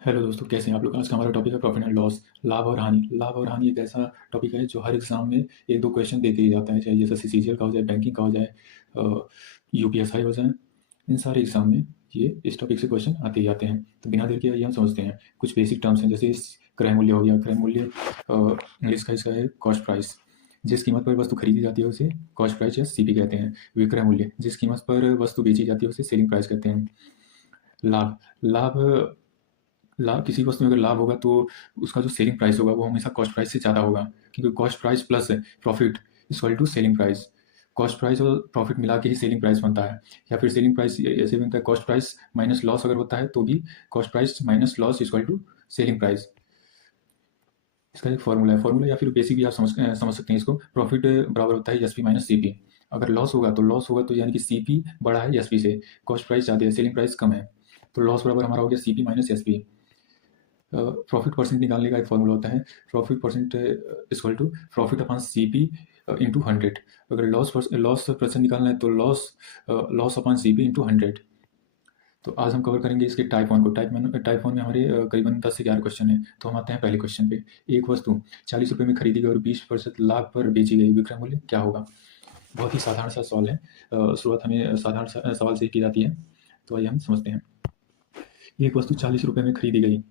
Hello दोस्तों, कैसे हैं आप लोग। आज का हमारा टॉपिक है प्रॉफिट एंड लॉस, लाभ और हानि। लाभ और हानि एक ऐसा टॉपिक है जो हर एग्जाम में एक दो क्वेश्चन देते ही जाता है, चाहे जैसे सीजीएल का हो जाए, बैंकिंग का हो जाए, यूपीएसआई हो जाए। इन सारे एग्जाम में ये इस टॉपिक से क्वेश्चन आते ही आते हैं। तो बिना देर के आइए हम समझते हैं। कुछ बेसिक टर्म्स हैं, जैसे क्रय मूल्य हो गया। क्रय मूल्य इंग्लिश का इसका है कॉस्ट प्राइस। जिस कीमत पर वस्तु खरीदी जाती है उसे कॉस्ट प्राइस या सीपी कहते हैं। विक्रय मूल्य, जिस कीमत पर वस्तु बेची जाती है उसे सेलिंग प्राइस कहते हैं। लाभ लाभ लाभ, किसी वस्तु में अगर लाभ होगा तो उसका जो सेलिंग प्राइस होगा वो हमेशा कॉस्ट प्राइस से ज़्यादा होगा, क्योंकि cost price plus profit equal to selling price. Cost price और प्रॉफिट मिला के ही सेलिंग प्राइस बनता है। या फिर सेलिंग प्राइस ऐसे बनता है, कॉस्ट प्राइस माइनस लॉस अगर होता है तो भी cost price minus loss equal to selling price. इसका एक फॉर्मूला या फिर बेसिक भी आप समझ सकते हैं इसको। प्रॉफिट बराबर होता है S P minus C P. अगर लॉस होगा तो यानी कि सी पी बड़ा है एस पी से, कॉस्ट प्राइस ज़्यादा है, सेलिंग प्राइस कम है। तो लॉस बराबर हमारा हो गया C P minus S P. Profit percent निकालने का एक फॉर्मूला होता है। Profit percent equal to profit upon C P into 100। अगर लॉस परसेंट निकालना है तो loss upon C P into 100। तो आज हम कवर करेंगे इसके टाइप वन को। टाइप वन में हमारे करीबन 10 से 11 क्वेश्चन है। तो हम आते हैं पहले क्वेश्चन पे। एक वस्तु 40 रुपये में खरीदी गई और 20% लाभ पर बेची गई, विक्रय मूल्य क्या होगा। बहुत ही साधारण सा सवाल है। शुरुआत हमें साधारण सवाल से ही की जाती है। तो आइए हम समझते हैं। एक वस्तु 40 रुपये में खरीदी गई।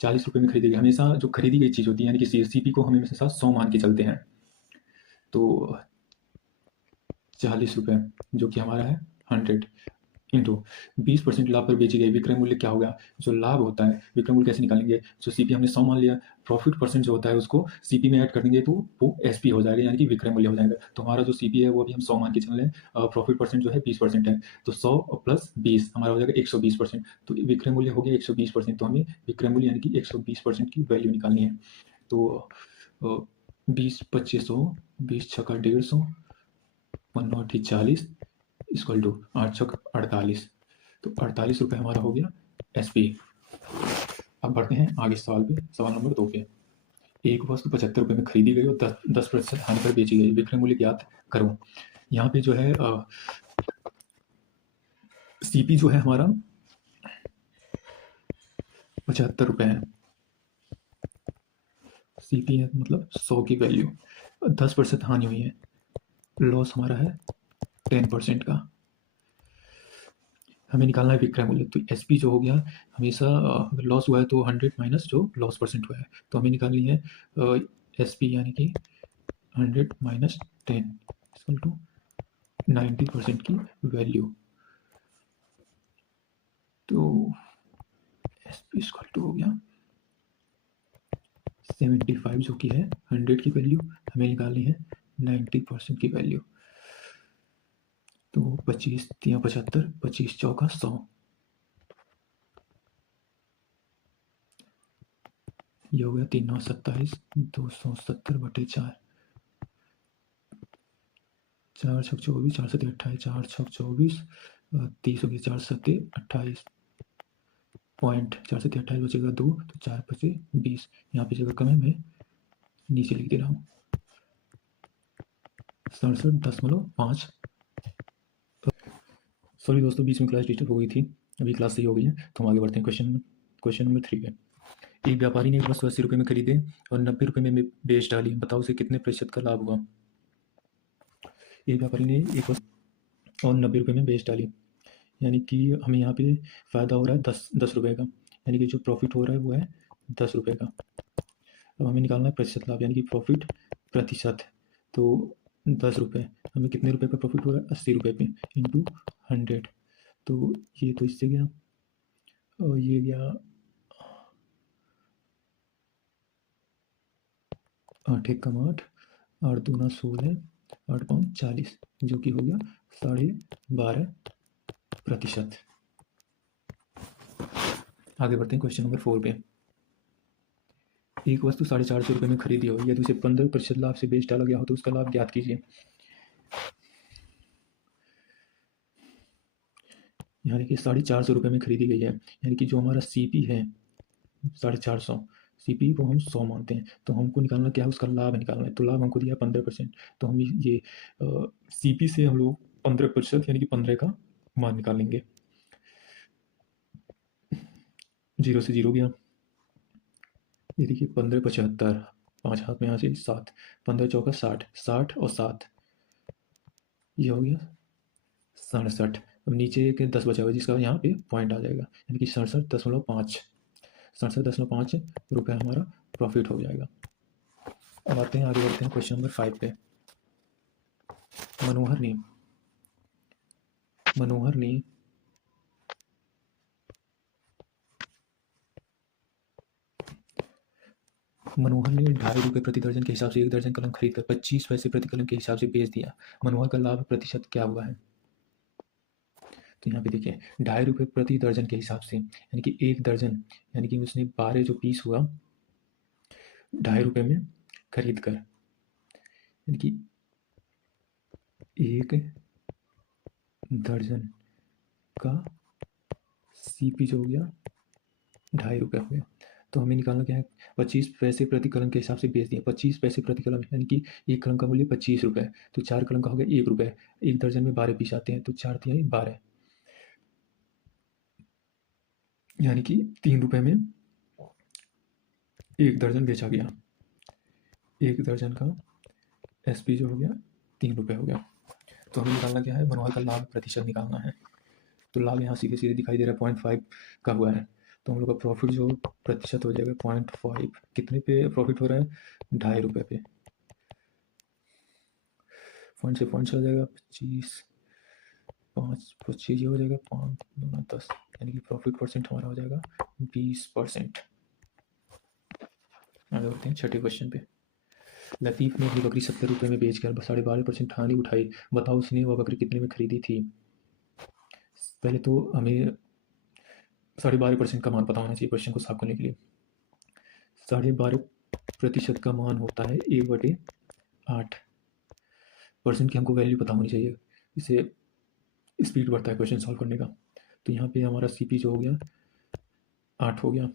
40 रुपये में खरीदी गई, हमेशा जो खरीदी गई चीज़ होती है यानी कि सीपी को हम हमेशा 100 मान के चलते हैं। तो 40 रुपये जो कि हमारा है 100 इंटू 20% लाभ पर बेची गई, विक्रय मूल्य क्या होगा। जो लाभ होता है विक्रय मूल्य कैसे निकालेंगे। जो सीपी हमने 100 मान लिया, प्रॉफिट परसेंट जो होता है उसको सीपी में ऐड कर देंगे तो वो एसपी हो जाएगा, यानी कि विक्रय मूल्य हो जाएगा। तो हमारा जो सीपी है वो भी हम 100 मान के चल रहे हैं। प्रॉफिट परसेंट जो है 20% है, तो 100 प्लस 20 हमारा हो जाएगा 120%। तो विक्रय मूल्य हो गया 120%। तो हमें विक्रय मूल्य यानी कि 120% की वैल्यू निकालनी है। तो 20 2500, 20 छक्का 150, 1 इक्वल टू 8 छक 48। तो 48 रुपये हमारा हो गया एस पी। अब बढ़ते हैं आगे सवाल पे, सवाल नंबर 2 पे। एक वस्तु 75 रुपये में खरीदी गई और 10% हानि पर बेची गई, विक्रय मूल्य ज्ञात करो। यहाँ पे जो है सीपी जो है हमारा 75 रुपये है। सीपी है मतलब 100 की वैल्यू, 10% हानि हुई है, लॉस हमारा है 10% का। हमें निकालना है विक्रय मूल्य। तो एस पी जो हो गया, हमेशा अगर लॉस हुआ है तो 100 माइनस जो लॉस परसेंट हुआ है। तो हमें निकालनी है एस पी यानी कि 100 माइनस 10 इक्वल टू 90% की वैल्यू। तो एस पी इक्वल टू हो गया 75 जो कि है 100 की वैल्यू, हमें निकालनी है 90% की वैल्यू। तो 25 तिया 75, 25 चौका 100, ये हो गया 3×9 = 27, 270/4, 4×6 = 24, 4×7 = 28, 4×6 = 24, 30 हो गया, 4×7 = 28 पॉइंट, 4×7 = 28 बचेगा 2, तो 4×5 = 20। यहाँ पे जगह कम है, मैं नीचे लिख दे रहा हूँ 67.5। सॉरी दोस्तों, बीच में क्लास डिस्टर्ब हो गई थी, अभी क्लास सही हो गई है। तो हम आगे बढ़ते हैं क्वेश्चन नंबर 3 पे। एक व्यापारी ने एक वस्तु 80 रुपये में खरीदे और 90 रुपये में बेच डाली, बताओ उसे कितने प्रतिशत का लाभ हुआ। एक व्यापारी ने एक वस्तु और 90 रुपये में बेच डाली, यानी कि हमें यहाँ पे फ़ायदा हो रहा है 10 रुपये का, यानी कि जो प्रॉफिट हो रहा है वो है 10 रुपये का। अब हमें निकालना है प्रतिशत लाभ, यानी कि प्रॉफिट प्रतिशत। तो 10 रुपये, हमें कितने रुपये का प्रॉफिट हो रहा है, 80 रुपये पे इंटू 100। तो ये तो इससे गया और ये गया 8 × 8, 8×2 = 16, 8×5 = 40, जो कि हो गया 12.5%। आगे बढ़ते हैं क्वेश्चन नंबर 4 पे। एक वस्तु 450 रुपये में खरीदी हो, यदि उसे 15% लाभ से बेच डाला गया हो तो उसका लाभ ज्ञात कीजिए। यानी कि 450 रुपये में खरीदी गई है, यानी कि जो हमारा सीपी है 450, सीपी को हम 100 मानते हैं, तो हमको निकालना क्या है, उसका लाभ निकालना है। तो लाभ हमको दिया 15%, तो हम ये सीपी से हम लोग 15% यानी कि 15 का मान निकालेंगे। 0 से 0 गया, ये देखिए 15 75, 5 हाथ में यहाँ से 7, 15 चौका 60, 60 और 7, ये हो गया 67। अब नीचे एक 10 बचा हुआ जिसका यहाँ पे पॉइंट आ जाएगा, यानी कि 67.5, 67.5 रुपये हमारा प्रॉफिट हो जाएगा। अब आते हैं, आगे बढ़ते हैं क्वेश्चन नंबर 5 पे। मनोहर ने मनोहर ने मनोहर ने 2.5 रुपये प्रति दर्जन के हिसाब से 1 दर्जन कलम खरीदकर 25 पैसे प्रति कलम के हिसाब से बेच दिया। मनोहर का लाभ प्रतिशत क्या हुआ है? तो यहाँ पे देखिए 2.5 रुपये प्रति दर्जन के हिसाब से, यानी कि 1 दर्जन, यानी कि उसने 12 जो पीस हुआ 2.5 रुपये में खरीद कर, यानी कि 1 दर्जन का सीपी जो हो गया 2.5 रुपये हो गया। तो हमें निकालना क्या है, 25 पैसे प्रति कलम के हिसाब से बेच दिया। 25 पैसे प्रति कलम, यानी कि एक कलम का मूल्य 25 रुपये, तो 4 कलम का हो गया 1 रुपये। 1 दर्जन में 12 पीस आते हैं, तो 4 तिहाई 12, यानी कि 3 रुपये में 1 दर्जन बेचा गया। 1 दर्जन का एसपी जो हो गया 3 रुपये हो गया। तो हमें निकालना क्या है, मनोहर का लाभ प्रतिशत निकालना है। तो लाभ यहाँ सीधे सीधे दिखाई दे रहा है 0.5 का हुआ है, तो हम लोग का प्रॉफिट जो प्रतिशत हो जाएगा 0.5। कितने पे प्रॉफिट हो रहा है, 2.5 रुपये पे। पॉइंट से पॉइंट चला जाएगा 25, 5 25 ये हो जाएगा 5 2 10, यानी कि प्रॉफिट परसेंट हमारा हो जाएगा 20%। आगे बढ़ते हैं छठे क्वेश्चन पे। लतीफ़ ने अपनी बकरी 70 रुपये में बेचकर 12.5% हानि उठाई। बताओ उसने वह बकरी कितने में खरीदी थी? पहले तो हमें 12.5% का मान पता होना चाहिए क्वेश्चन को साफ करने के लिए। 12.5% का मान होता है 1/8%। की हमको वैल्यू पता होनी चाहिए, इससे स्पीड बढ़ता है क्वेश्चन सॉल्व करने का। तो यहाँ पे हमारा सीपी जो हो गया 8 हो गया,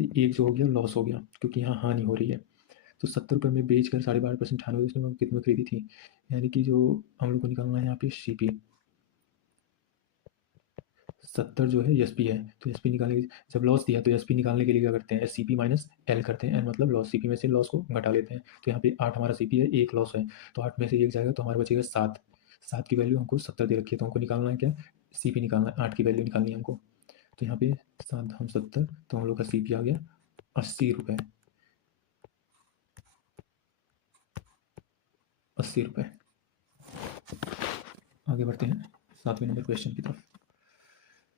एक जो हो गया लॉस हो गया क्योंकि यहाँ हानि हो रही है। तो 70 रुपये में बेच कर 12.5% हानि हुई, उसने कितने में खरीदी थी, यानी कि जो हम लोग को निकालना है यहाँ पे सीपी 70 जो है एसपी है, तो एसपी निकालने जब लॉस दिया तो एसपी निकालने के लिए क्या करते हैं, एस सीपी माइनस एल करते हैं, एल मतलब लॉस, सीपी में से लॉस को घटा लेते हैं। तो यहाँ पे 8 हमारा सीपी है, 1 लॉस है, तो 8 में से 1 जाएगा तो हमारे बचेगा 7। 7 की वैल्यू हमको 70 दे रखी है, तो हमको निकालना है क्या, सीपी निकालना है, 8 की वैल्यू निकालनी है हमको। तो यहाँ पे 7 हम 70, तो हम लोग का सीपी आ गया 80 रुपये। 80 रुपये। आगे बढ़ते हैं 7वें नंबर क्वेश्चन की तरफ।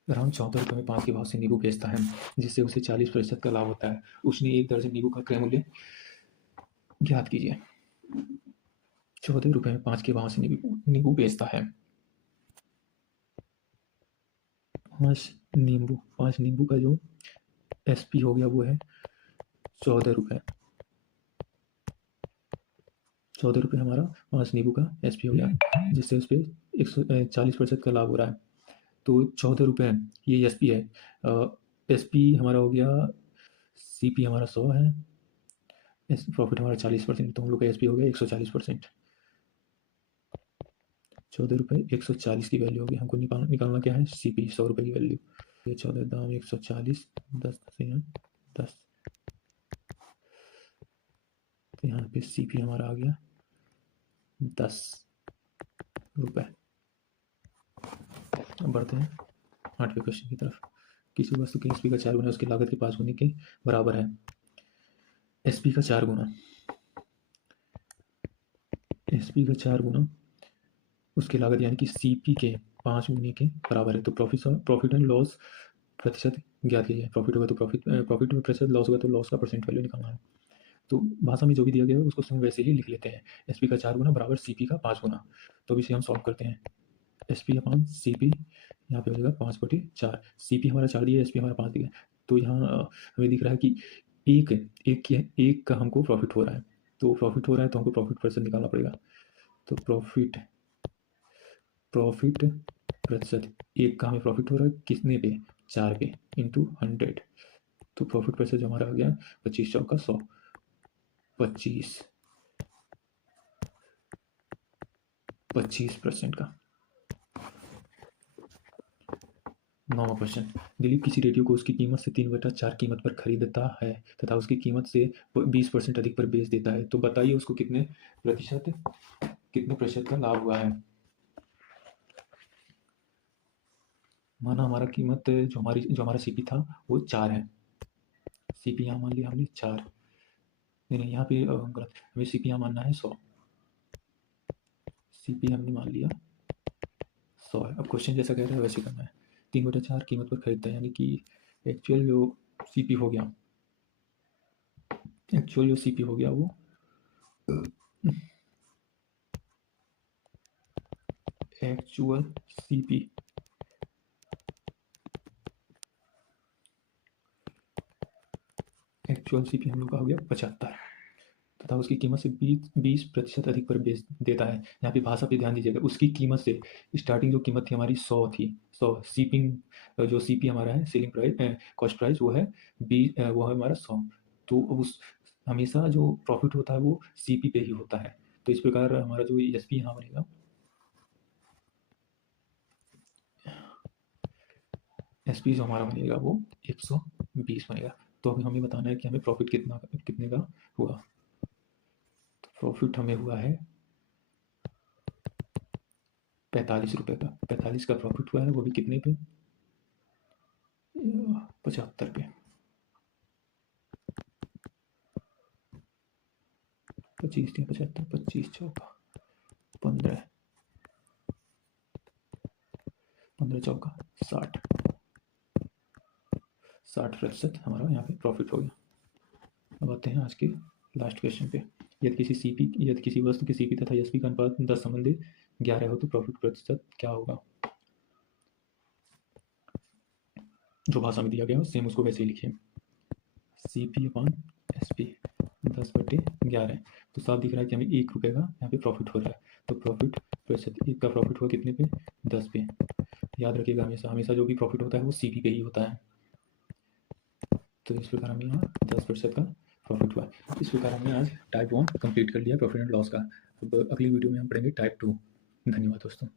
राम 14 रुपये में 5 के भाव से नींबू बेचता है, जिससे उसे 40% का लाभ होता है। उसने 1 दर्जन नींबू का क्रय मूल्य ज्ञात कीजिए। 14 रुपये में 5 के भाव से नींबू बेचता है। 5 नींबू का जो एसपी हो गया वो है 14 रुपये। 14 रुपये हमारा 5 नींबू का एसपी हो गया, जिससे उस पर 140% का लाभ हो रहा है। तो 14 रुपये ये एसपी है, एसपी हमारा हो गया, सीपी हमारा 100 है, प्रॉफिट हमारा 40%, तो हम लोग का एसपी हो गया 140%। 14 रुपये 140 की वैल्यू होगी, हमको निकालना क्या है, सीपी 100 रुपये की वैल्यू। ये 14 दाम 140, 10 10, तो यहाँ पे सीपी हमारा आ गया 10 रुपये। अब बढ़ते हैं 8वें क्वेश्चन की तरफ। किसी वस्तु के एसपी का 4 गुना उसकी लागत के 5 गुने के बराबर है। एसपी का 4 गुना, एसपी का 4 गुना उसकी लागत, यानी कि सीपी के 5 गुने के बराबर है। तो प्रॉफिट एंड लॉस प्रतिशत ज्ञात कीजिए। प्रॉफिट होगा तो प्रॉफिट में प्रतिशत, लॉस होगा तो लॉस का परसेंट वैल्यू निकालना है। तो भाषा में जो भी दिया गया है उसको हम वैसे ही लिख लेते हैं। एसपी का 4 गुना बराबर सीपी का 5 गुना। तो अब इसे हम सॉल्व करते हैं। एसपी का 5, सीपी यहाँ पे हो जाएगा 5/4। सीपी हमारा 4 दिया, एसपी हमारा 5 दिया, तो यहाँ हमें दिख रहा है कि एक का हमको प्रॉफिट हो रहा है। तो प्रॉफिट हो रहा है तो हमको प्रॉफिट परसेंट निकालना पड़ेगा। तो प्रॉफिट प्रतिशत, एक का हमें प्रॉफिट हो रहा है कितने पे, 4 पे, इंटू 100। तो प्रॉफिट प्रतिशत जो हमारा आ गया 25 चौका 100, 25% का। 9वां क्वेश्चन, दिलीप किसी रेडियो को उसकी कीमत से 3/4 कीमत पर खरीदता है तथा उसकी कीमत से 20% अधिक पर बेच देता है, तो बताइए उसको कितने प्रतिशत का लाभ हुआ है। माना हमारा कीमत जो हमारा सीपी था वो 4 है। सीपी यहाँ मान लिया हमने 4, नहीं यहाँ पे गलत, हमें सीपी यहाँ मानना है 100। सीपी हमने मान लिया 100 है। अब क्वेश्चन जैसा कह रहा है वैसे करना है। 3/4 कीमत पर खरीदता है, यानी कि एक्चुअल जो सीपी हो गया वो एक्चुअल सीपी हम लोग का हो गया 75 तथा उसकी कीमत से 20% अधिक पर बेच देता है। यहाँ पे भाषा पे ध्यान दीजिएगा, उसकी कीमत से स्टार्टिंग जो कीमत थी हमारी 100 थी। 100 सीपिंग जो सीपी हमारा है सेलिंग प्राइस कॉस्ट प्राइस वो है हमारा 100। तो उस हमेशा जो प्रॉफिट होता है वो सीपी पे ही होता है। तो इस प्रकार हमारा जो एसपी यहाँ बनेगा, एसपी जो हमारा बनेगा वो 120 बनेगा। तो अभी हमें बताना है कि हमें प्रॉफिट कितने का हुआ। तो प्रॉफिट हमें हुआ है 45 रुपये का। 45 का प्रॉफिट हुआ है, वो भी कितने पे, 75 पे। 25 या 75, 25 चौका 15, 15 चौका 60, 60% हमारा यहाँ पे प्रॉफिट हो गया। अब आते हैं आज के लास्ट क्वेश्चन पे। यदि किसी वस्तु की सीपी तथा एसपी का अनुपात 10 संबंधी 11 हो तो प्रॉफिट प्रतिशत क्या होगा। जो भाषा में दिया गया हो सेम उसको वैसे ही लिखिए। सीपी अपॉन एसपी 10/11, तो साफ दिख रहा है कि हमें 1 रुपये का यहाँ पे प्रॉफिट हो रहा है। तो प्रॉफिट प्रतिशत 1 का प्रॉफिट हुआ कितने पे, 10 पे। याद रखिएगा हमेशा जो भी प्रॉफिट होता है वो सीपी पे ही होता है। तो इस प्रकार हमें यहाँ 10% का प्रॉफिट हुआ। इस प्रकार हमने आज टाइप 1 कंप्लीट कर लिया प्रॉफिट एंड लॉस का। अब अगली वीडियो में हम पढ़ेंगे टाइप 2। धन्यवाद दोस्तों।